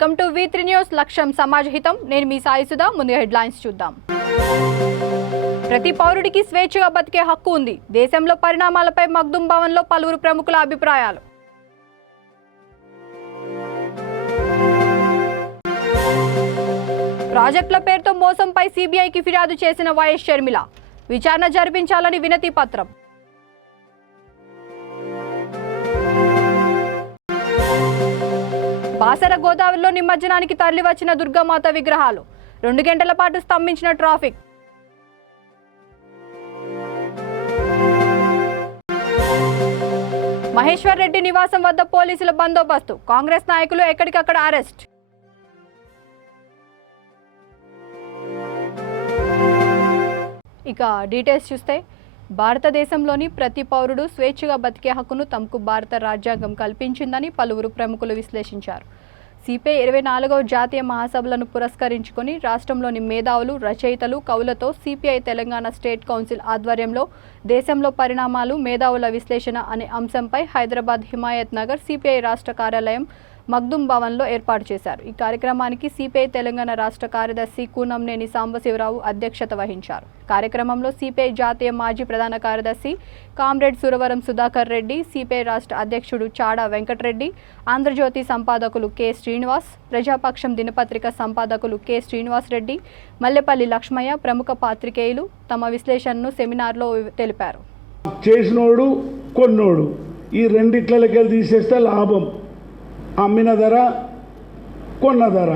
Welcome to V3 news. లక్ష్యం సమాజ హితం. నేను మీ సాయి సుధా. ముందుగా హెడ్లైన్స్ చూద్దాం. ప్రతి పౌరుడికి స్వేచ్ఛగా బతికే హక్కు ఉంది. దేశంలో పరిణామాలపై మగ్దుం భవన్లో పలువురు ప్రముఖుల అభిప్రాయాలు. ప్రాజెక్టుల పేరుతో మోసంపై సిబిఐకి ఫిర్యాదు చేసిన వైఎస్ షర్మిల. విచారణ జరిపించాలని వినతి పత్రం. బాసర గోదావరిలో నిమజ్జనానికి తరలివచ్చిన దుర్గామాత విగ్రహాలు. 2 గంటల పాటు స్తంభించిన ట్రాఫిక్. మహేశ్వర్ రెడ్డి నివాసం వద్ద పోలీసుల బందోబస్తు. కాంగ్రెస్ నాయకులు ఎక్కడికక్కడ అరెస్ట్. ఇక డీటెయిల్స్ చూస్తే, భారతదేశంలోని ప్రతి పౌరుడు స్వేచ్ఛగా బతికే హక్కును తమకు భారత రాజ్యాంగం కల్పించిందని పలువురు ప్రముఖులు విశ్లేషించారు. సిపిఐ 24వ జాతీయ మహాసభలను పురస్కరించుకొని రాష్ట్రంలోని మేధావులు, రచయితలు, కవులతో సిపిఐ తెలంగాణ స్టేట్ కౌన్సిల్ ఆధ్వర్యంలో దేశంలో పరిణామాలు, మేధావుల విశ్లేషణ అనే అంశంపై హైదరాబాద్ హిమాయత్ నగర్ సిపిఐ రాష్ట్ర కార్యాలయం మగ్దుం భవన్లో ఏర్పాటు చేశారు. ఈ కార్యక్రమానికి సిపిఐ తెలంగాణ రాష్ట్ర కార్యదర్శి కూనంనేని సాంబశివరావు అధ్యక్షత వహించారు. కార్యక్రమంలో సిపిఐ జాతీయ మాజీ ప్రధాన కార్యదర్శి కామ్రేడ్ సురవరం సుధాకర్ రెడ్డి, సిపిఐ రాష్ట్ర అధ్యక్షుడు చాడా వెంకటరెడ్డి, ఆంధ్రజ్యోతి సంపాదకులు కె శ్రీనివాస్, ప్రజాపక్షం దినపత్రిక సంపాదకులు కె శ్రీనివాస్ రెడ్డి, మల్లెపల్లి లక్ష్మయ్య, ప్రముఖ పాత్రికేయులు తమ విశ్లేషణను సెమినార్లో తెలిపారు. చేసినోడు కొన్నోడు ఈ రెండిట్లకి తీసేస్తే లాభం. అమ్మిన ధర కొన్న ధర,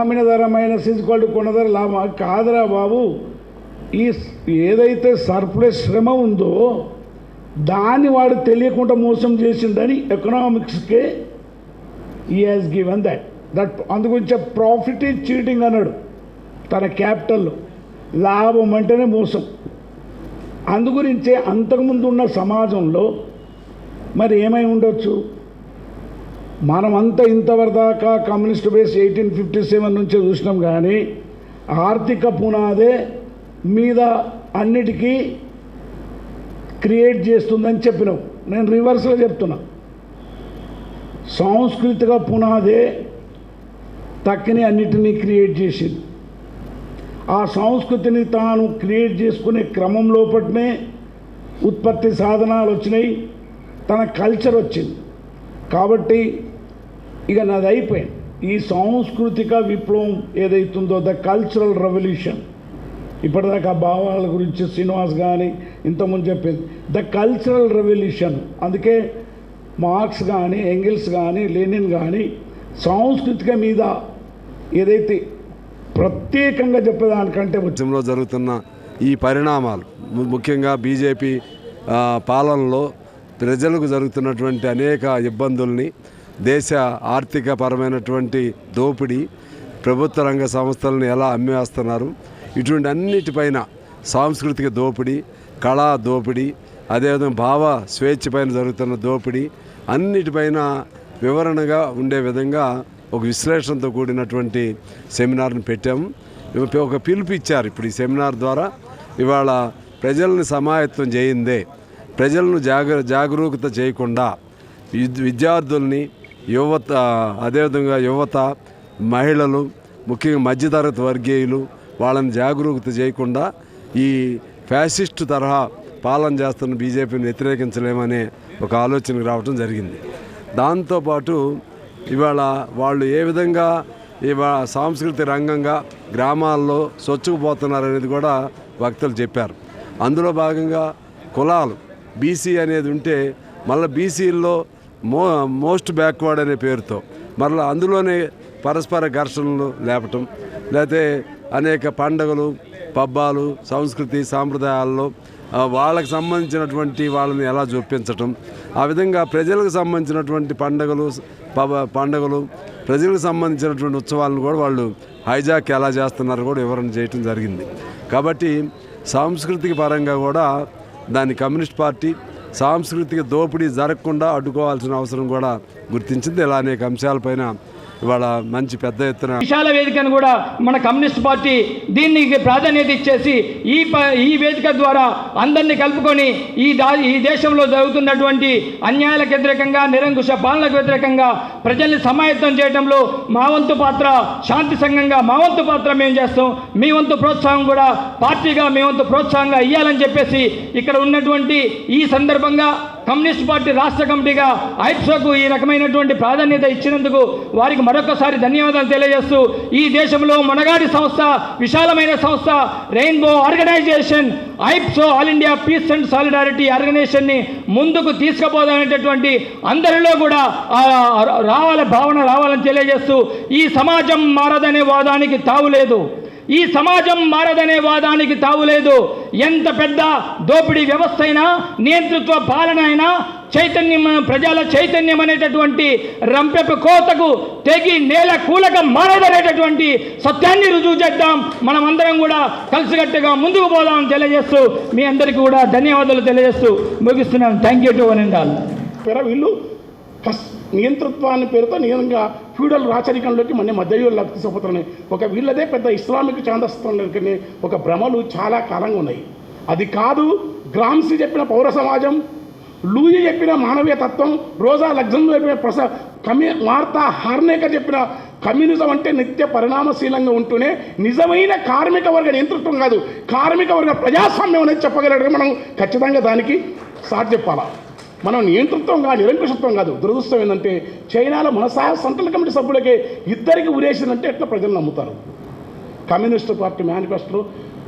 అమ్మిన ధర మైనస్ ఈక్వల్ టు కొన్న ధర లాభం కాదురా బాబు. ఈ ఏదైతే సర్ప్లస్ శ్రమ ఉందో దాన్ని వాడు తెలియకుండా మోసం చేసిండని ఎకనామిక్స్కే ఈ హ్యాస్ గివెన్ దట్ అందుగురించే ప్రాఫిట్ ఈజ్ చీటింగ్ అన్నాడు తన క్యాపిటల్లో. లాభం అంటేనే మోసం. అందుగురించే అంతకుముందు ఉన్న సమాజంలో మరి ఏమై ఉండొచ్చు? మనమంతా ఇంతవరదాకా కమ్యూనిస్ట్ బేస్ 1857 నుంచే చూసినాం. కానీ ఆర్థిక పునాదే మీద అన్నిటికీ క్రియేట్ చేస్తుందని చెప్పినాం. నేను రివర్స్లో చెప్తున్నా. సాంస్కృతిక పునాదే తక్కిని అన్నిటినీ క్రియేట్ చేసింది. ఆ సంస్కృతిని తాను క్రియేట్ చేసుకునే క్రమం లోపలనే ఉత్పత్తి సాధనాలు వచ్చినాయి, తన కల్చర్ వచ్చింది. కాబట్టి ఇక నాది అయిపోయింది. ఈ సాంస్కృతిక విప్లవం ఏదైతుందో ద కల్చరల్ రెవల్యూషన్, ఇప్పటిదాకా భావాల గురించి శ్రీనివాస్ కానీ ఇంతకుముందు చెప్పింది ద కల్చరల్ రెవల్యూషన్. అందుకే మార్క్స్ కానీ, ఎంగిల్స్ కానీ, లెనిన్ కానీ సాంస్కృతిక మీద ఏదైతే ప్రత్యేకంగా చెప్పేదానికంటే ఉద్యమంలో జరుగుతున్న ఈ పరిణామాలు, ముఖ్యంగా బీజేపీ పాలనలో ప్రజలకు జరుగుతున్నటువంటి అనేక ఇబ్బందుల్ని, దేశ ఆర్థిక పరమైనటువంటి దోపిడీ, ప్రభుత్వ రంగ సంస్థలను ఎలా అమ్మేస్తున్నారు, ఇటువంటి అన్నిటిపైన సాంస్కృతిక దోపిడీ, కళా దోపిడీ, అదేవిధంగా భావ స్వేచ్ఛ పైన జరుగుతున్న దోపిడీ అన్నిటిపైన వివరణగా ఉండే విధంగా ఒక విశ్లేషణతో కూడినటువంటి సెమినార్ని పెట్టాము. ఒక పిలుపు ఇచ్చారు. ఇప్పుడు ఈ సెమినార్ ద్వారా ఇవాళ ప్రజల్ని సమాయత్తం చేయిందే, ప్రజలను జాగరూకత చేయకుండా విద్యార్థుల్ని, అదేవిధంగా యువత, మహిళలు, ముఖ్యంగా మధ్యతరగతి వర్గీయులు వాళ్ళని జాగరూకత చేయకుండా ఈ ఫ్యాసిస్టు తరహా పాలన చేస్తున్న బీజేపీని వ్యతిరేకించలేమనే ఒక ఆలోచనకు రావడం జరిగింది. దాంతోపాటు ఇవాళ వాళ్ళు ఏ విధంగా ఇవాళ సాంస్కృతిక రంగంగా గ్రామాల్లో సొచ్చుకుపోతున్నారనేది కూడా వక్తలు చెప్పారు. అందులో భాగంగా కులాలు, బీసీ అనేది ఉంటే మళ్ళీ బీసీల్లో మోస్ట్ బ్యాక్వర్డ్ అనే పేరుతో మరలా అందులోనే పరస్పర ఘర్షణలు లేపటం, లేకపోతే అనేక పండుగలు, పబ్బాలు, సంస్కృతి సాంప్రదాయాల్లో వాళ్ళకి సంబంధించినటువంటి వాళ్ళని ఎలా చూపించటం, ఆ విధంగా ప్రజలకు సంబంధించినటువంటి పండుగలు ప్రజలకు సంబంధించినటువంటి ఉత్సవాలను కూడా వాళ్ళు హైజాక్ ఎలా చేస్తున్నారో కూడా వివరణ చేయటం జరిగింది. కాబట్టి సాంస్కృతిక పరంగా కూడా దాన్ని కమ్యూనిస్ట్ పార్టీ సాంస్కృతిక దోపిడీ జరగకుండా అడ్డుకోవాల్సిన అవసరం కూడా గుర్తించింది. ఇలా అనేక అంశాలపైన ఇవాళ మంచి పెద్ద ఎత్తున విశాల వేదికను కూడా మన కమ్యూనిస్ట్ పార్టీ దీన్ని ప్రాధాన్యత ఇచ్చేసి ఈ వేదిక ద్వారా అందరినీ కలుపుకొని ఈ దేశంలో జరుగుతున్నటువంటి అన్యాయాలకు వ్యతిరేకంగా, నిరంకుశ పాలనకు వ్యతిరేకంగా ప్రజల్ని సమాయత్తం చేయడంలో మా వంతు పాత్ర, శాంతి సంఘంగా మా వంతు పాత్ర మేము చేస్తాం. మీ వంతు ప్రోత్సాహం కూడా పార్టీగా మీ వంతు ప్రోత్సాహంగా ఇవ్వాలని చెప్పేసి ఇక్కడ ఉన్నటువంటి ఈ సందర్భంగా కమ్యూనిస్ట్ పార్టీ రాష్ట్ర కమిటీగా ఐప్సోకు ఈ రకమైనటువంటి ప్రాధాన్యత ఇచ్చినందుకు వారికి మరొకసారి ధన్యవాదాలు తెలియజేస్తూ, ఈ దేశంలో మొనగాడి సంస్థ, విశాలమైన సంస్థ rainbow organization AIPSO all India peace and solidarity ఆర్గనైజేషన్ని ముందుకు తీసుకుపోదనేటటువంటి అందరిలో కూడా భావన రావాలని తెలియజేస్తూ, ఈ సమాజం మారదనే వాదానికి తావులేదు. ఈ సమాజం మారదనే వాదానికి తావులేదు. ఎంత పెద్ద దోపిడీ వ్యవస్థ అయినా, నియంతృత్వ పాలన అయినా, చైతన్యం, ప్రజల చైతన్యం అనేటటువంటి రంపెపు కోతకు తెగి నేల కూలక మారదనేటటువంటి సత్యాన్ని రుజువు చేద్దాం. మనమందరం కూడా కలిసికట్టుగా ముందుకు పోదామని తెలియజేస్తూ మీ అందరికీ కూడా ధన్యవాదాలు తెలియజేస్తూ ముగిస్తున్నాను. Thank you to one and all. వీళ్ళు నియంతృత్వాన్ని పేరుతో నిజంగా ఫ్యూడల్ రాచరికంలోకి మన మధ్యయుగంలోకి తీసుకుపోతున్నాయి. వీళ్ళదే పెద్ద ఇస్లామిక్ చాందస్తంలోకి ఒక భ్రమలు చాలా కాలంగా ఉన్నాయి. అది కాదు గ్రామ్సీ చెప్పిన పౌర సమాజం, లూయి చెప్పిన మానవీయ తత్వం, రోజా లగ్జంలో చెప్పిన మార్తా హార్నేకర్ చెప్పిన కమ్యూనిజం అంటే నిత్య పరిణామశీలంగా ఉంటూనే నిజమైన కార్మిక వర్గ నియంతృత్వం కాదు, కార్మిక వర్గ ప్రజాస్వామ్యం అనేది చెప్పగలరు. మనం ఖచ్చితంగా దానికి సాటి చెప్పాలా. మనం నియంతృత్వం నిరంకుశత్వం కాదు. దురదృష్టం ఏంటంటే చైనాలో మన సెంట్రల్ కమిటీ సభ్యులకే ఇద్దరికి ఉరేసిందంటే ఎట్లా ప్రజలు నమ్ముతారు? కమ్యూనిస్టు పార్టీ మేనిఫెస్టోలో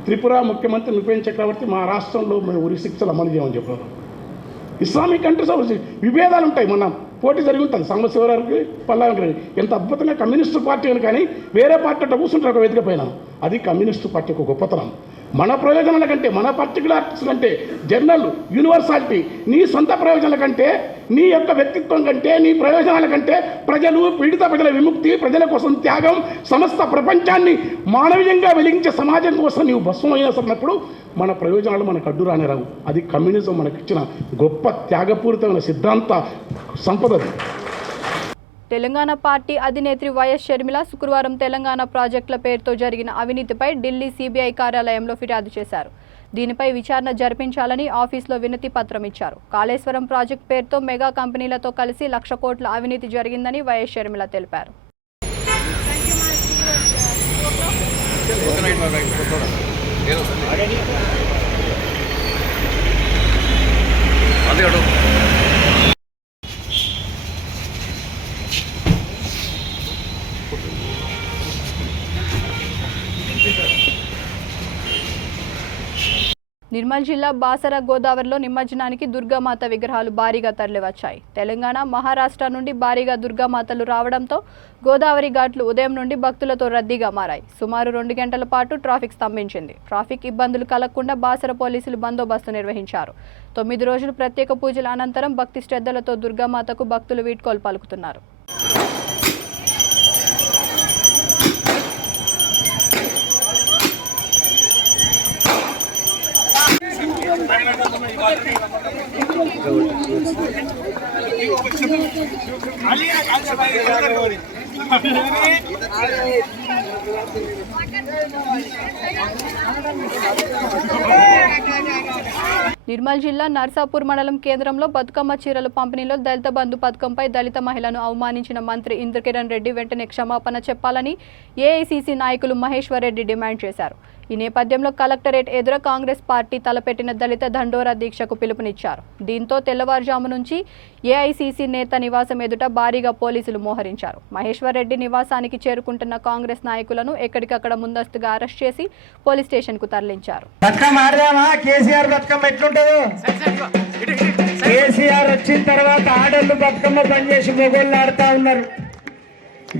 త్రిపుర ముఖ్యమంత్రి నృపేన్ చక్రవర్తి మా రాష్ట్రంలో మేము ఉరి శిక్షలు అమలు చేయమని చెప్పారు. ఇస్లామిక్ కంట్రీస్ విభేదాలు ఉంటాయి. మన పోటీ జరిగి ఉంటుంది సాంబశివరావుకి పల్లాకి. ఎంత అద్భుతంగా కమ్యూనిస్టు పార్టీ అని కానీ వేరే పార్టీ అంటే కూర్చుంటారు ఒక వేదిక పైన. అది కమ్యూనిస్టు పార్టీ ఒక గొప్పతనం. మన ప్రయోజనాల కంటే, మన పర్టికులర్స్ కంటే, జనరల్ యూనివర్సాలిటీ, నీ సొంత ప్రయోజనాల కంటే, నీ యొక్క వ్యక్తిత్వం కంటే, నీ ప్రయోజనాల కంటే ప్రజలు, పీడిత ప్రజల విముక్తి, ప్రజల కోసం త్యాగం, సమస్త ప్రపంచాన్ని మానవీయంగా వెలిగించే సమాజం కోసం నీవు భస్మమైనప్పుడు మన ప్రయోజనాలు మనకు అడ్డు రానిరావు. అది కమ్యూనిజం మనకిచ్చిన గొప్ప త్యాగపూరితమైన సిద్ధాంత సంపదది. తెలంగాణ పార్టీ అధినేత్రి వైఎస్ షర్మిల శుక్రవారం తెలంగాణ ప్రాజెక్టుల పేరుతో జరిగిన అవినీతిపై ఢిల్లీ సిబిఐ కార్యాలయంలో ఫిర్యాదు చేశారు. దీనిపై విచారణ జరిపించాలని ఆఫీసులో వినతి పత్రం ఇచ్చారు. కాళేశ్వరం ప్రాజెక్టు పేరుతో మెగా కంపెనీలతో కలిసి 1,00,000 కోట్ల అవినీతి జరిగిందని వైఎస్ షర్మిల తెలిపారు. నిర్మల్ జిల్లా బాసర గోదావరిలో నిమజ్జనానికి దుర్గామాత విగ్రహాలు భారీగా తరలివచ్చాయి. తెలంగాణ, మహారాష్ట్ర నుండి భారీగా దుర్గామాతలు రావడంతో గోదావరి ఘాట్లు ఉదయం నుండి భక్తులతో రద్దీగా మారాయి. సుమారు 2 గంటల పాటు ట్రాఫిక్ స్తంభించింది. ట్రాఫిక్ ఇబ్బందులు కలగకుండా బాసర పోలీసులు బందోబస్తు నిర్వహించారు. 9 రోజులు ప్రత్యేక పూజల అనంతరం భక్తి శ్రద్ధలతో దుర్గామాతకు భక్తులు వీడ్కోలు పలుకుతున్నారు. నిర్మల్ జిల్లా నర్సాపూర్ మండలం కేంద్రంలో బతుకమ్మ చీరల పంపిణీలో దళిత బంధు పథకంపై దళిత మహిళను అవమానించిన మంత్రి ఇంద్రకిరణ్ రెడ్డి వెంటనే క్షమాపణ చెప్పాలని ఏఐసీసీ నాయకులు మహేశ్వర్ రెడ్డి డిమాండ్ చేశారు. ఈ నేపథ్యంలో కలెక్టరేట్ ఎదుర కాంగ్రెస్ పార్టీ తలపెట్టిన దళిత దండోరా దీక్షకు పిలుపునిచ్చారు. దీంతో తెల్లవారుజాము నుంచి ఏఐసీసీ నేత నివాసం ఎదుట భారీగా పోలీసులు మోహరించారు. మహేశ్వర్ రెడ్డి నివాసానికి చేరుకుంటున్న కాంగ్రెస్ నాయకులను ఎక్కడికక్కడ ముందస్తుగా అరెస్ట్ చేసి పోలీస్ స్టేషన్కు తరలించారు. కేసీఆర్ వచ్చిన తర్వాత ఆడళ్ళు బతుకమ్మ పనిచేసి మొగోళ్ళు ఆడుతా ఉన్నారు.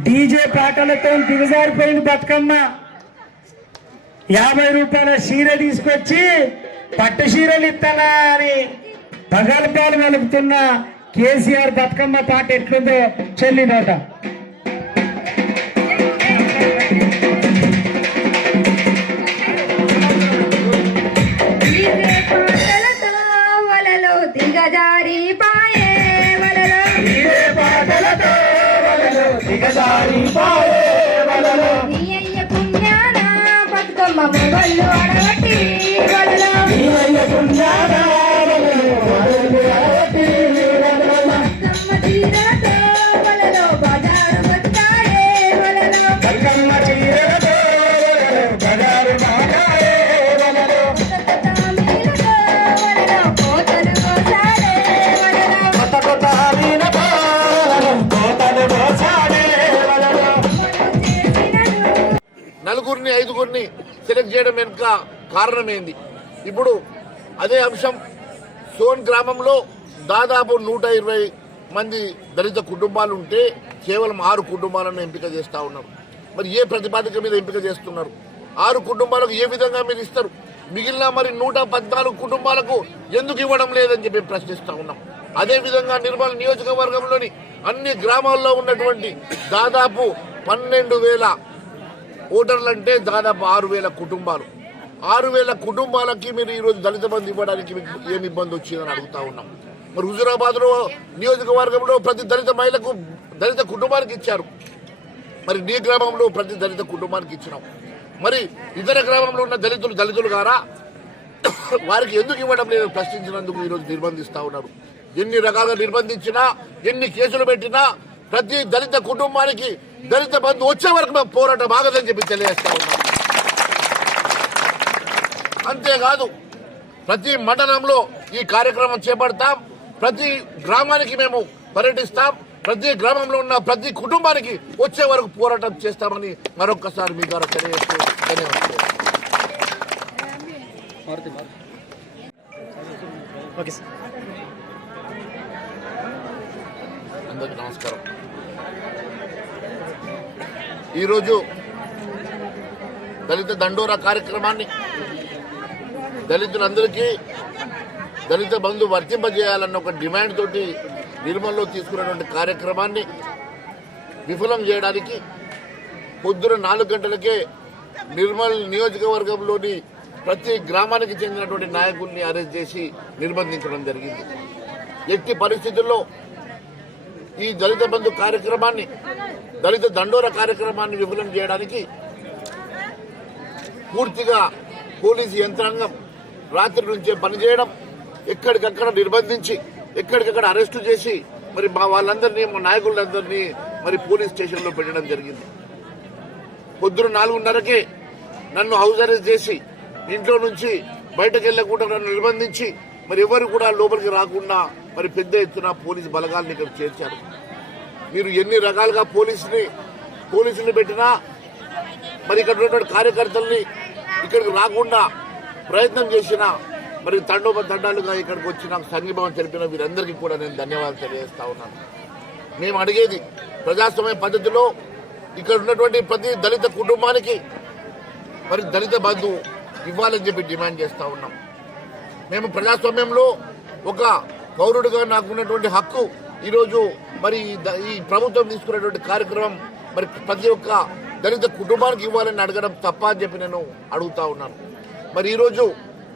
డీజే పాటలతో దిగజారిపోయింది బతుకమ్మ. 50 రూపాయల చీర తీసుకొచ్చి పట్టు చీరలు ఇస్తానా అని పగలపాలు వెలుపుతున్న కేసీఆర్ బతుకమ్మ పాట ఎట్లుందో చెల్లినోట. మొగళ్ళు అడగట్టి ఐదుగురిని సెలెక్ట్ చేయడం వెనుక కారణం ఏంది? ఇప్పుడు అదే అంశం సోన్ గ్రామంలో దాదాపు 120 మంది దళిత కుటుంబాలు ఉంటే కేవలం 6 కుటుంబాలను ఎంపిక చేస్తా ఉన్నారు. మరి ఏ ప్రతిపాదిక మీద ఎంపిక చేస్తున్నారు? 6 కుటుంబాలకు ఏ విధంగా మీరు ఇస్తారు? మిగిలిన మరి 114 కుటుంబాలకు ఎందుకు ఇవ్వడం లేదని చెప్పి ప్రశ్నిస్తా ఉన్నాం. అదేవిధంగా నిర్మల్ నియోజకవర్గంలోని అన్ని గ్రామాల్లో ఉన్నటువంటి దాదాపు 12,000 ఓటర్లంటే దాదాపు 6,000 కుటుంబాలు. 6,000 కుటుంబాలకి మీరు ఈరోజు దళిత బంధు ఇవ్వడానికి మీకు ఏమి ఇబ్బంది వచ్చిందని అడుగుతా ఉన్నాం. మరి హుజూరాబాద్ లో నియోజకవర్గంలో ప్రతి దళిత మహిళకు దళిత కుటుంబానికి ఇచ్చారు. మరి నీ గ్రామంలో ప్రతి దళిత కుటుంబానికి ఇచ్చినాం. మరి ఇతర గ్రామంలో ఉన్న దళితులు గారా వారికి ఎందుకు ఇవ్వడం లేదు ప్రశ్నించినందుకు ఈరోజు నిర్బంధిస్తా ఉన్నారు. ఎన్ని రకాలుగా నిర్బంధించినా, ఎన్ని కేసులు పెట్టినా ప్రతి దళిత కుటుంబానికి దళిత బంధు వచ్చే వరకు మేము పోరాటం ఆగదని చెప్పి తెలియజేస్తా ఉన్నాం. అంతేకాదు ప్రతి మండలంలో ఈ కార్యక్రమం చేపడతాం. ప్రతి గ్రామానికి మేము పర్యటిస్తాం. ప్రతి గ్రామంలో ఉన్న ప్రతి కుటుంబానికి వచ్చే వరకు పోరాటం చేస్తామని మరొక్కసారి మీ ద్వారా తెలియజేస్తూ ధన్యవాదాలు. అందరికీ నమస్కారం. ఈరోజు దళిత దండోరా కార్యక్రమాన్ని దళితులందరికీ దళిత బంధు వర్తింపజేయాలన్న ఒక డిమాండ్ తోటి నిర్మల్లో తీసుకున్నటువంటి కార్యక్రమాన్ని విఫలం చేయడానికి పొద్దున 4 గంటలకే నిర్మల్ నియోజకవర్గంలోని ప్రతి గ్రామానికి చెందినటువంటి నాయకుల్ని అరెస్ట్ చేసి నిర్బంధించడం జరిగింది. ఎట్టి పరిస్థితుల్లో ఈ దళిత బంధు కార్యక్రమాన్ని, దళిత దండోర కార్యక్రమాన్ని విఫలం చేయడానికి పూర్తిగా పోలీసు యంత్రాంగం రాత్రి నుంచే పనిచేయడం, ఎక్కడికక్కడ నిర్బంధించి ఎక్కడికక్కడ అరెస్టు చేసి మరి మా వాళ్ళందరినీ, మా నాయకులందరినీ మరి పోలీస్ స్టేషన్లో పెట్టడం జరిగింది. పొద్దున 4:30కే నన్ను హౌస్ అరెస్ట్ చేసి ఇంట్లో నుంచి బయటకు వెళ్లకుండా నన్ను నిర్బంధించి మరి ఎవరు కూడా లోపలికి రాకుండా మరి పెద్ద ఎత్తున పోలీసు బలగాలను ఇక్కడ చేర్చారు. మీరు ఎన్ని రకాలుగా పోలీసుని పెట్టినా మరి ఇక్కడ ఉన్నటువంటి కార్యకర్తల్ని ఇక్కడికి రాకుండా ప్రయత్నం చేసినా మరి తండోపతండాలుగా ఇక్కడికి వచ్చి నాకు సంఘీభావం తెలిపిన వీరందరికీ కూడా నేను ధన్యవాదాలు తెలియజేస్తా ఉన్నాను. మేము అడిగేది ప్రజాస్వామ్య పద్ధతిలో ఇక్కడ ఉన్నటువంటి ప్రతి దళిత కుటుంబానికి మరి దళిత బంధు ఇవ్వాలని చెప్పి డిమాండ్ చేస్తా ఉన్నాం. మేము ప్రజాస్వామ్యంలో ఒక పౌరుడిగా నాకున్నటువంటి హక్కు ఈరోజు మరి ఈ ప్రభుత్వం తీసుకున్నటువంటి కార్యక్రమం మరి ప్రతి ఒక్క దళిత కుటుంబానికి ఇవ్వాలని అడగడం తప్ప అని చెప్పి నేను అడుగుతా ఉన్నాను. మరి ఈరోజు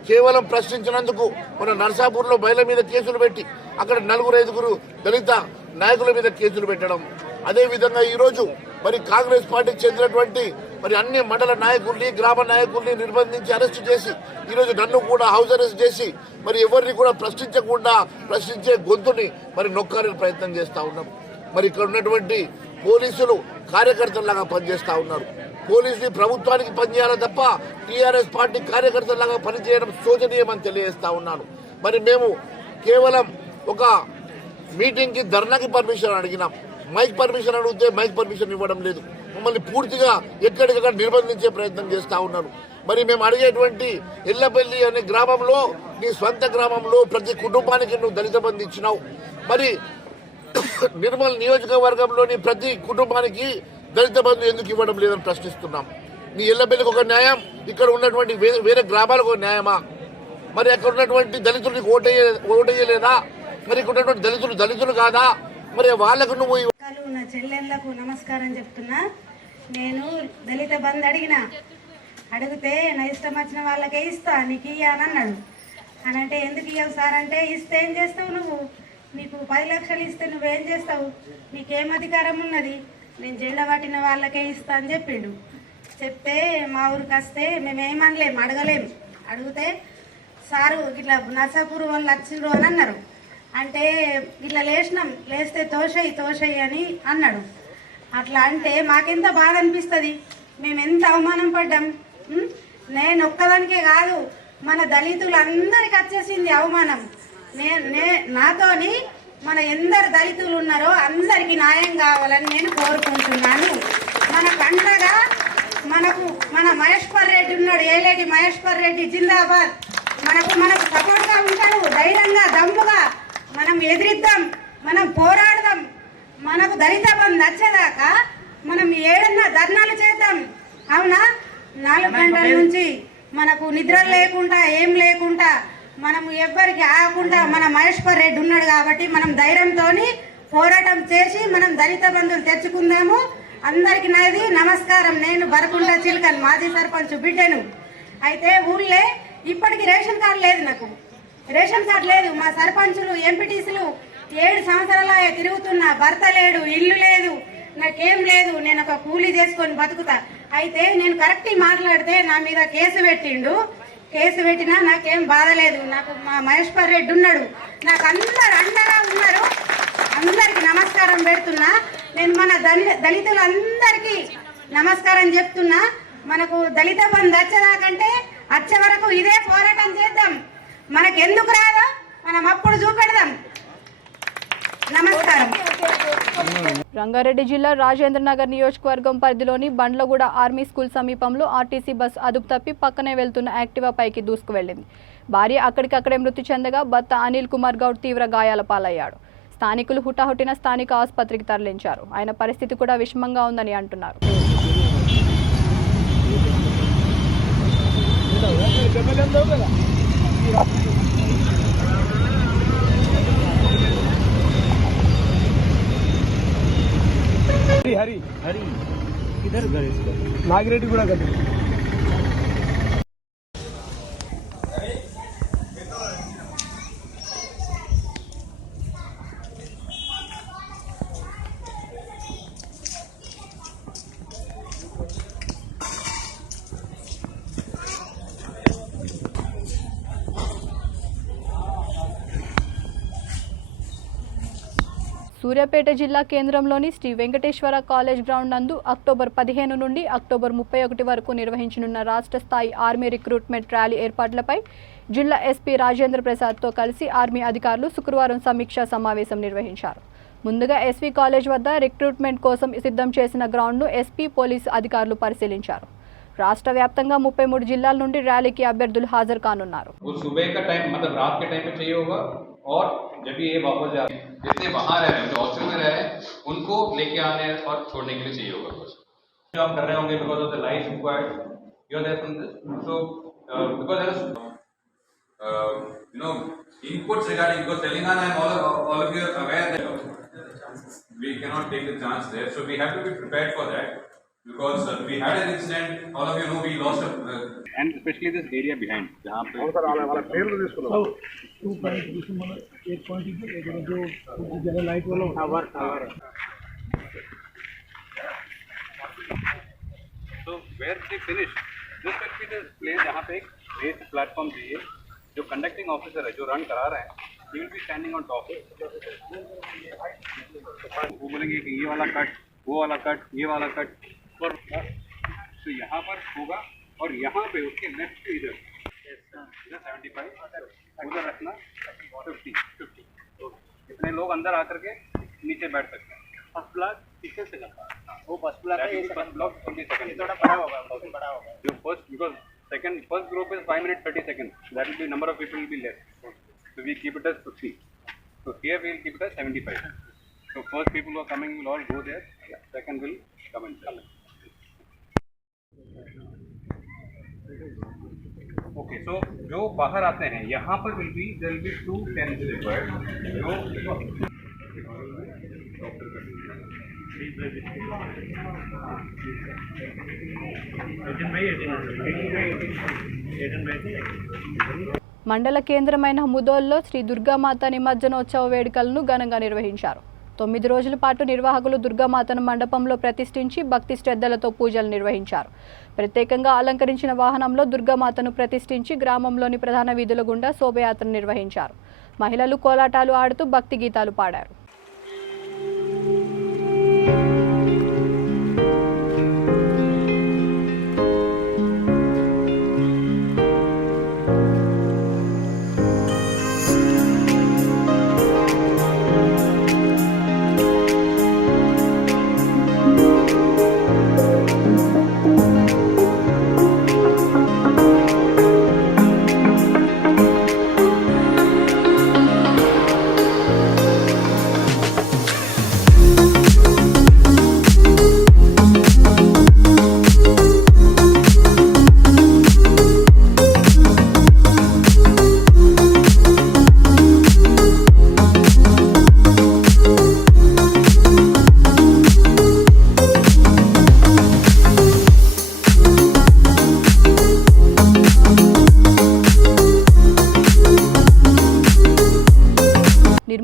కేవలం ప్రశ్నించినందుకు మన నర్సాపూర్లో మహిళల మీద కేసులు పెట్టి అక్కడ 4-5 దళిత నాయకుల మీద కేసులు పెట్టడం, అదేవిధంగా ఈరోజు మరి కాంగ్రెస్ పార్టీకి చెందినటువంటి మరి అన్ని మండల నాయకుల్ని, గ్రామ నాయకుల్ని నిర్బంధించి అరెస్టు చేసి ఈరోజు నన్ను కూడా హౌస్ అరెస్ట్ చేసి మరి ఎవరిని కూడా ప్రశ్నించే గొంతుని మరి నొక్కాలని ప్రయత్నం చేస్తా ఉన్నాం. మరి ఇక్కడ ఉన్నటువంటి పోలీసులు కార్యకర్తల్లాగా పనిచేస్తా ఉన్నారు. పోలీసులు ప్రభుత్వానికి పనిచేయాలి తప్ప టీఆర్ఎస్ పార్టీ కార్యకర్తలాగా పనిచేయడం శోచనీయమని తెలియజేస్తా ఉన్నాను. మరి మేము కేవలం ఒక మీటింగ్ కి, ధర్నాకి పర్మిషన్ అడిగినాం. మైక్ పర్మిషన్ అడిగితే మైక్ పర్మిషన్ ఇవ్వడం లేదు. మమ్మల్ని పూర్తిగా ఎక్కడికక్కడ నిర్బంధించే ప్రయత్నం చేస్తా ఉన్నారు. మరి మేము అడిగేటువంటి ఎల్లపల్లి అనే గ్రామంలో, నీ స్వంత గ్రామంలో ప్రతి కుటుంబానికి నువ్వు దళిత బంధు ఇచ్చినావు. మరి నిర్మల్ నియోజకవర్గంలోని ప్రతి కుటుంబానికి దళిత బంధు ఎందుకు ఇవ్వడం లేదని ప్రశ్నిస్తున్నాం. నీ ఎల్లబెల్లికి ఒక న్యాయం, ఇక్కడ ఉన్నటువంటి వేరే గ్రామాలకు ఒక న్యాయమా? మరి అక్కడ ఉన్నటువంటి దళితులకు ఓటేయలేదా? మరి ఇక్కడ ఉన్నటువంటి దళితులు కాదా? మరి వాళ్ళకు నువ్వు నా చెల్లెళ్లకు నమస్కారం చెప్తున్నా. నేను దళిత బంధు అడిగితే నా ఇష్టం వచ్చిన వాళ్ళకే ఇస్తా, నీకు ఇయ్యని అన్నాడు. అని అంటే ఎందుకు ఇయ్యవు సార్ అంటే, ఇస్తే ఏం చేస్తావు నువ్వు? నీకు 10 లక్షలు ఇస్తే నువ్వేం చేస్తావు? నీకేం అధికారం ఉన్నది? నేను జెండా పట్టిన వాళ్ళకే ఇస్తా అని చెప్పిండు. చెప్తే మా ఊరికి వస్తే మేమేమనలేము, అడగలేము. అడిగితే సారు ఇట్లా నర్సాపూర్ వాళ్ళు వచ్చిండ్రు అని అన్నారు. అంటే ఇట్లా లేస్తే తోషయ్యి అని అన్నాడు. అట్లా అంటే మాకెంత బాధ అనిపిస్తుంది, మేము ఎంత అవమానం పడ్డాం. నేను ఒక్కదానికే కాదు, మన దళితులందరికి వచ్చేసింది అవమానం. నాతోని మన ఎందరు దళితులు ఉన్నారో అందరికి న్యాయం కావాలని నేను కోరుకుంటున్నాను. మన పండగ మన మనకు మన మహేశ్వర్ రెడ్డి ఉన్నాడు, ఏలేటి మహేశ్వర్ రెడ్డి జిందాబాద్. మనకు సపోర్ట్గా ఉంటాడు, ధైర్యంగా దమ్ముగా మనం ఎదిరిద్దాం, మనం పోరాడదాం. మనకు దళిత బంధు వచ్చేదాకా మనం ఏడన్నా ధర్నాలు చేద్దాం. అవునా? 4 గంటల నుంచి మనకు నిద్ర లేకుండా ఏం లేకుండా మనం ఎవ్వరికి ఆగకుండా మన మహేశ్వర్ రెడ్డి ఉన్నాడు కాబట్టి మనం ధైర్యంతో పోరాటం చేసి మనం దళిత బంధువులు తెచ్చుకుందాము. అందరికి నాది నమస్కారం. నేను బరకుంట చిలకన్, మాజీ సర్పంచ్ బిడ్డను. అయితే ఊళ్ళే ఇప్పటికి రేషన్ కార్డు లేదు, నాకు రేషన్ కార్డు లేదు. మా సర్పంచులు ఎంపీటీసీలు 7 సంవత్సరాల తిరుగుతున్నా, భర్త లేడు, ఇల్లు లేదు, నాకేం లేదు. నేను ఒక కూలీ చేసుకొని బతుకుతా. అయితే నేను కరెక్ట్ మాట్లాడితే నా మీద కేసు పెట్టిండు. కేసు పెట్టినా నాకేం బాధ లేదు. నాకు మా మహేశ్వర్ రెడ్డి ఉన్నాడు, నాకు అందరు అండగా ఉన్నారు. అందరికి నమస్కారం పెడుతున్నా. నేను మన దళితులందరికీ నమస్కారం చెప్తున్నా. మనకు దళిత బంధు వచ్చేదాకంటే వచ్చే వరకు ఇదే పోరాటం చేద్దాం. మనకెందుకు రాదో మనం అప్పుడు చూపెడదాం. నమస్కారం. రంగారెడ్డి జిల్లా రాజేంద్రనగర్ నియోజకవర్గం పరిధిలోని బండ్లగూడ ఆర్మీ స్కూల్ సమీపంలో ఆర్టీసీ బస్ అదుపు తప్పి పక్కనే వెళ్తున్న యాక్టివా పైకి దూసుకు వెళ్లింది. భార్య అక్కడికక్కడే మృతి చెందగా భర్త అనిల్ కుమార్ గౌడ్ తీవ్ర గాయాల పాలయ్యాడు. స్థానికులు హుటాహుటిన స్థానిక ఆసుపత్రికి తరలించారు. ఆయన పరిస్థితి కూడా విషమంగా ఉందని అంటున్నారు. हरी हरी किधर घर इसका? नागरेड्डी गुड़ा का। సూర్యాపేట జిల్లా కేంద్రంలోని శ్రీ వెంకటేశ్వర కాలేజ్ గ్రౌండ్ నందు అక్టోబర్ 15 నుండి అక్టోబర్ 31 వరకు నిర్వహించనున్న రాష్ట్ర స్థాయి ఆర్మీ రిక్రూట్మెంట్ ర్యాలీ ఏర్పాట్లపై జిల్లా ఎస్పీ రాజేంద్ర ప్రసాద్తో కలిసి ఆర్మీ అధికారులు శుక్రవారం సమీక్షా సమావేశం నిర్వహించారు. ముందుగా ఎస్వీ కాలేజ్ వద్ద రిక్రూట్మెంట్ కోసం సిద్ధం చేసిన గ్రౌండ్ను ఎస్పీ పోలీసు అధికారులు పరిశీలించారు. రాష్ట్ర వ్యాప్తంగా 33 జిల్లాల నుండి ర్యాలీకి అభ్యర్థులు హాజరు కానున్నారు. और जब ये वापस जा रहे हैं, जितने वहाँ रह रहे हैं, जो हॉस्टल में रह रहे हैं, उनको लेके आने और छोड़ने के लिए चाहिए होगा कुछ जॉब कर रहे होंगे because of the life required you are there from this so because there is you know inputs regarding because Telangana and all of you are aware that we cannot take the chance there, so we have to be prepared for that because we had an incident, all of you know we lost and especially this area behind जहाँ पे वाला fail తీసుకున్నాం 2 point తీసుకున్నాం 1 point ఇది जो जगह light वाला tower so where they finish this will be the place जहाँ पे एक रेस प्लेटफॉर्म चाहिए जो कंडक्टिंग ऑफिसर है जो रन करा रहे हैं he will be standing on top वो बोलेंगे कि ये वाला कट वो वाला कट ये वाला कट और तो यहाँ पर होगा और यहाँ पे उसके लेफ्ट पे इधर 75 उधर रखना 50 इतने लोग अंदर आकर के नीचे बैठ सकते हैं. फर्स्ट ब्लॉक पीछे से लगा वो फर्स्ट ब्लॉक है फर्स्ट ब्लॉक सेकंड थोड़ा बड़ा होगा जो first because first group is 5 minutes 30 seconds that will be number of people will be less so we keep it as 50 so here we will keep it as 75 so first people who are coming will all go there second will come and come. Okay so जो बाहर आते हैं यहाँ पर will be there will be 2 tents required जो మండల కేంద్రమైన ముదోల్లో శ్రీ దుర్గామాత నిమజ్జనోత్సవ వేడుకలను ఘనంగా నిర్వహించారు. 9 రోజుల పాటు నిర్వాహకులు దుర్గామాతను మండపంలో ప్రతిష్ఠించి భక్తి శ్రద్ధలతో పూజలు నిర్వహించారు. ప్రత్యేకంగా అలంకరించిన వాహనంలో దుర్గామాతను ప్రతిష్ఠించి గ్రామంలోని ప్రధాన వీధుల గుండా శోభయాత్ర నిర్వహించారు. మహిళలు కోలాటాలు ఆడుతూ భక్తి గీతాలు పాడారు.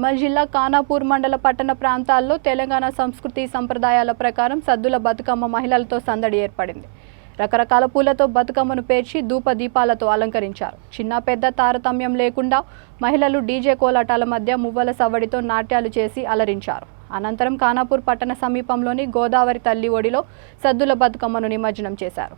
నిర్మల్ జిల్లా ఖానాపూర్ మండల పట్టణ ప్రాంతాల్లో తెలంగాణ సంస్కృతి సంప్రదాయాల ప్రకారం సద్దుల బతుకమ్మ మహిళలతో సందడి ఏర్పడింది. రకరకాల పూలతో బతుకమ్మను పేర్చి ధూప దీపాలతో అలంకరించారు. చిన్న పెద్ద తారతమ్యం లేకుండా మహిళలు డీజే కోలాటాల మధ్య మువ్వల సవ్వడితో నాట్యాలు చేసి అలరించారు. అనంతరం ఖానాపూర్ పట్టణ సమీపంలోని గోదావరి తల్లి ఒడిలో సద్దుల బతుకమ్మను నిమజ్జనం చేశారు.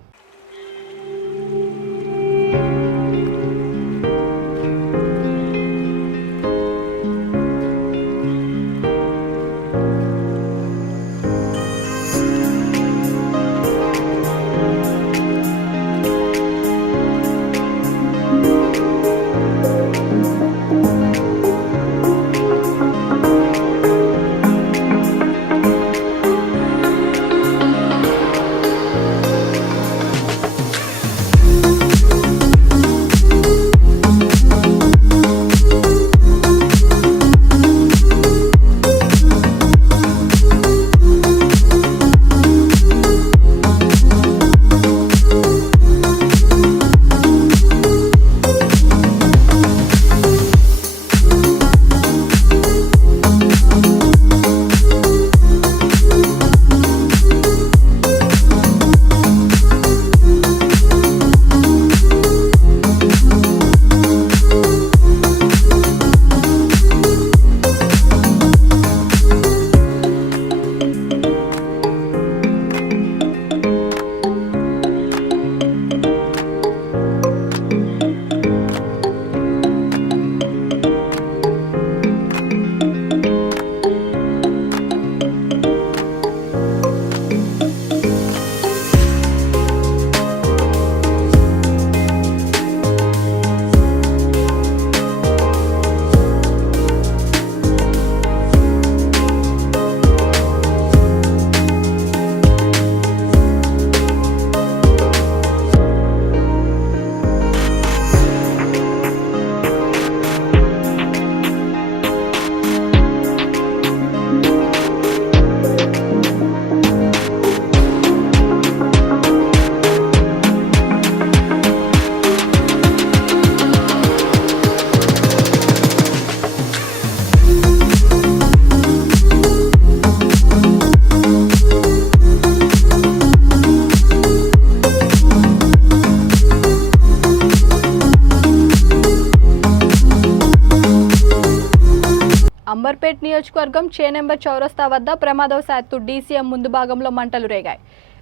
అంబర్పేట్ నియోజకవర్గం చేనెంబర్ చౌరస్తా వద్ద ప్రమాదవశాత్తు డీసీఎం ముందు భాగంలో మంటలు రేగాయి.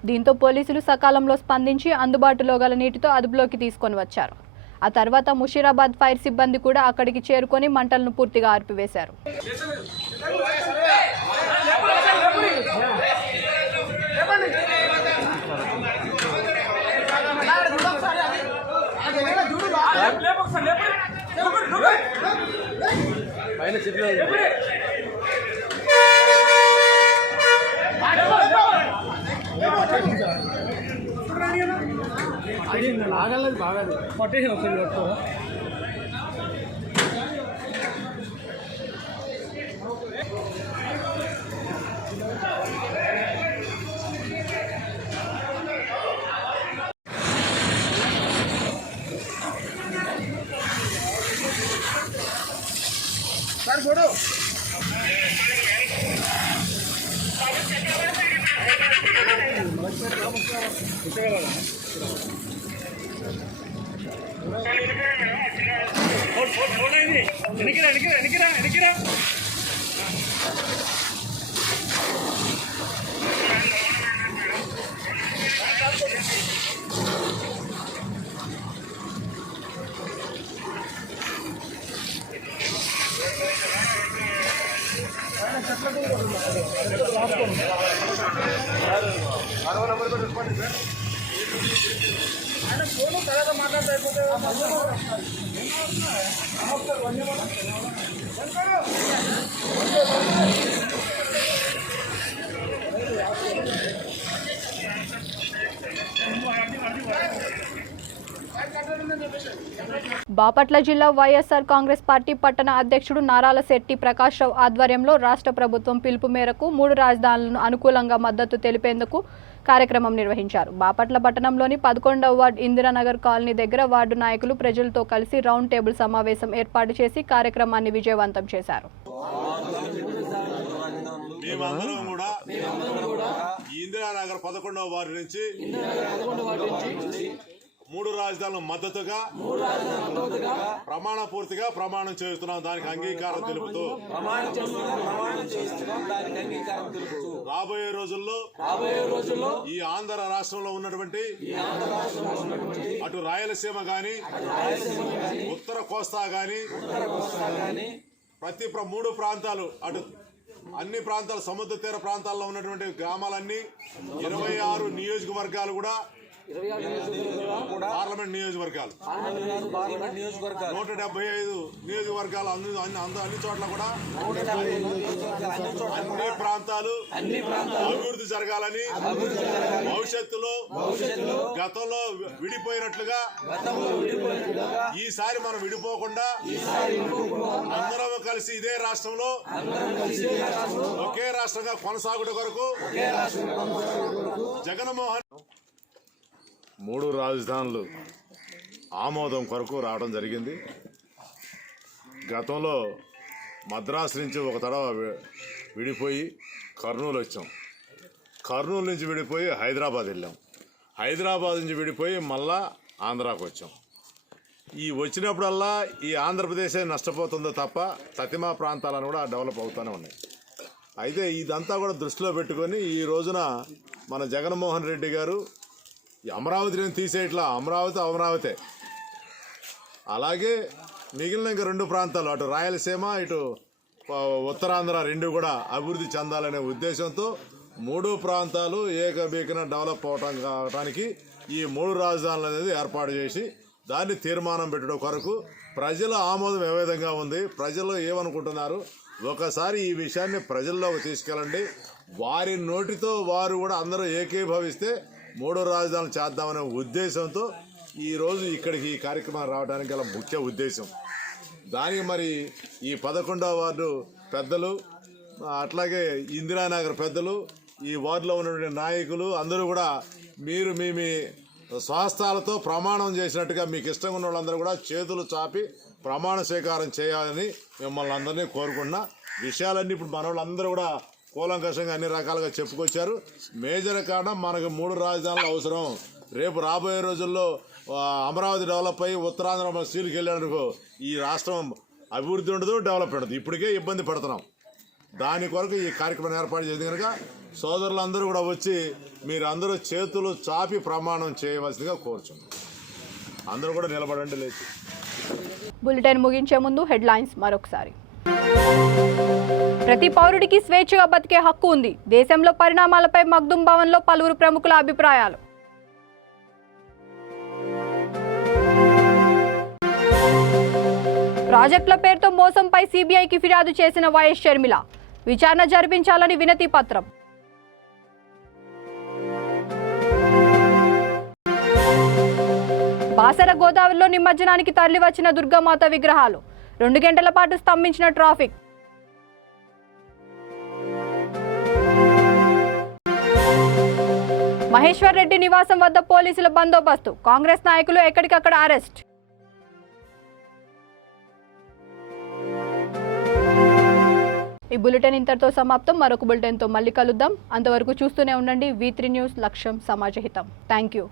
దీంతో పోలీసులు సకాలంలో స్పందించి అందుబాటులో గల నీటితో అదుపులోకి తీసుకొని వచ్చారు. ఆ తర్వాత ముషీరాబాద్ ఫైర్ సిబ్బంది కూడా అక్కడికి చేరుకొని మంటలను పూర్తిగా ఆర్పివేశారు. ఆగలేదు బాగా పట్టేసి వస్తుంది కట్టుకోరా. సార్ చూడు ఎనికిరా బాపట్ల జిల్లా వైఎస్ఆర్ కాంగ్రెస్ పార్టీ పట్టణ అధ్యక్షుడు నారాల శెట్టి ప్రకాష్ రావు ఆధ్వర్యంలో రాష్ట్ర ప్రభుత్వం పిలుపు మేరకు 3 రాజధానులను అనుకూలంగా మద్దతు తెలిపేందుకు కార్యక్రమం నిర్వహించారు. బాపట్ల పట్టణంలోని 11వ వార్డు ఇందిరానగర్ కాలనీ దగ్గర వార్డు నాయకులు ప్రజలతో కలిసి రౌండ్ టేబుల్ సమావేశం ఏర్పాటు చేసి కార్యక్రమాన్ని విజయవంతం చేశారు. మేమందరం కూడా ఇందిరానగర్ 11వ వార్డు నుంచి 3 రాజధానుల మద్దతుగా ప్రమాణపూర్తిగా ప్రమాణం చేస్తున్నాం. దానికి అంగీకారం తెలుపుతూ రాబోయే రోజుల్లో ఈ ఆంధ్ర రాష్ట్రంలో ఉన్నటువంటి అటు రాయలసీమ గాని ఉత్తర కోస్తా గాని ప్రతి 3 ప్రాంతాలు అటు అన్ని ప్రాంతాలు సముద్ర తీర ప్రాంతాల్లో ఉన్నటువంటి గ్రామాలన్నీ 26 నియోజకవర్గాలు కూడా పార్లమెంట్ నియోజకవర్గాలు 175 నియోజకవర్గాలు అన్ని చోట్ల కూడా అన్ని ప్రాంతాలు అభివృద్ధి జరగాలని భవిష్యత్తులో గతంలో విడిపోయినట్లుగా ఈసారి మనం విడిపోకుండా అందరం కలిసి ఇదే రాష్ట్రంలో ఒకే రాష్ట్రంగా కొనసాగుట కొరకు జగన్మోహన్ 3 రాజధానులు ఆమోదం కొరకు రావడం జరిగింది. గతంలో మద్రాసు నుంచి ఒక తడవ విడిపోయి కర్నూలు వచ్చాం. కర్నూలు నుంచి విడిపోయి హైదరాబాద్ వెళ్ళాం. హైదరాబాద్ నుంచి విడిపోయి మళ్ళా ఆంధ్రాకు వచ్చాం. ఈ వచ్చినప్పుడల్లా ఈ ఆంధ్రప్రదేశే నష్టపోతుందో తప్ప తతిమా ప్రాంతాలను కూడా డెవలప్ అవుతూనే ఉన్నాయి. అయితే ఇదంతా కూడా దృష్టిలో పెట్టుకొని ఈ రోజున మన జగన్మోహన్ రెడ్డి గారు అమరావతిని తీసేట్లా అమరావతి అలాగే మిగిలిన ఇంకా 2 ప్రాంతాలు అటు రాయలసీమ ఇటు ఉత్తరాంధ్ర 2 కూడా అభివృద్ధి చెందాలనే ఉద్దేశంతో 3 ప్రాంతాలు ఏకబీకన డెవలప్ అవడానికి ఈ 3 రాజధానులు అనేది ఏర్పాటు చేసి దాన్ని తీర్మానం పెట్టడం కొరకు ప్రజల ఆమోదం ఏ విధంగా ఉంది, ప్రజలు ఏమనుకుంటున్నారు, ఒకసారి ఈ విషయాన్ని ప్రజల్లోకి తీసుకెళ్ళండి. వారి నోటితో వారు కూడా అందరూ ఏకీభవిస్తే 3 రాజధానులు చేద్దామనే ఉద్దేశంతో ఈరోజు ఇక్కడికి ఈ కార్యక్రమం రావడానికి గల ముఖ్య ఉద్దేశం. దానికి మరి ఈ 11వ వార్డు పెద్దలు అట్లాగే ఇందిరానగర్ పెద్దలు ఈ వార్డులో ఉన్నటువంటి నాయకులు అందరూ కూడా మీరు మీ స్వహస్తాలతో ప్రమాణం చేసినట్టుగా మీకు ఇష్టంగా ఉన్న వాళ్ళందరూ కూడా చేతులు చాపి ప్రమాణ స్వీకారం చేయాలని మిమ్మల్ని అందరినీ కోరుకున్న విషయాలన్నీ ఇప్పుడు మన వాళ్ళందరూ కూడా కూలంకషంగా అన్ని రకాలుగా చెప్పుకొచ్చారు. మేజర్ కారణం మనకు 3 రాజధానులు అవసరం. రేపు రాబోయే రోజుల్లో అమరావతి డెవలప్ అయ్యి ఉత్తరాంధ్ర సీలుకి వెళ్ళాడనుకో ఈ రాష్ట్రం అభివృద్ధి ఉండదు, డెవలప్ ఉండదు. ఇప్పటికే ఇబ్బంది పడుతున్నాం. దాని కొరకు ఈ కార్యక్రమం ఏర్పాటు చేసింది కనుక సోదరులందరూ కూడా వచ్చి మీరు అందరూ చేతులు చాపి ప్రమాణం చేయవలసిందిగా కోరుచున్నాం. అందరూ కూడా నిలబడండి లేచి. బులెటిన్ ముగించే ముందు హెడ్లైన్స్ మరొకసారి. ప్రతి పౌరుడికి స్వేచ్ఛగా బతికే హక్కు ఉంది. దేశంలో పరిణామాలపై మగ్దుం భవన్లో పలువురు ప్రముఖుల అభిప్రాయాలు. ప్రాజెక్టుల పేరుతో మోసంపై సిబిఐకి ఫిర్యాదు చేసిన వైఎస్ షర్మిల. విచారణ జరిపించాలని వినతి పత్రం. బాసర గోదావరిలో నిమజ్జనానికి తరలివచ్చిన దుర్గామాత విగ్రహాలు 2 గంటల పాటు స్తంభించిన ట్రాఫిక్. మహేశ్వర్ రెడ్డి నివాసం వద్ద పోలీసుల బందోబస్తు. కాంగ్రెస్ నాయకులు ఎక్కడికక్కడ అరెస్ట్. ఈ బులెటిన్ ఇంతటితో సమాప్తం. మరొక బులెటిన్తో మళ్ళీ కలుద్దాం. అంతవరకు చూస్తూనే ఉండండి V3 న్యూస్. లక్ష్యం సమాజహితం. Thank you.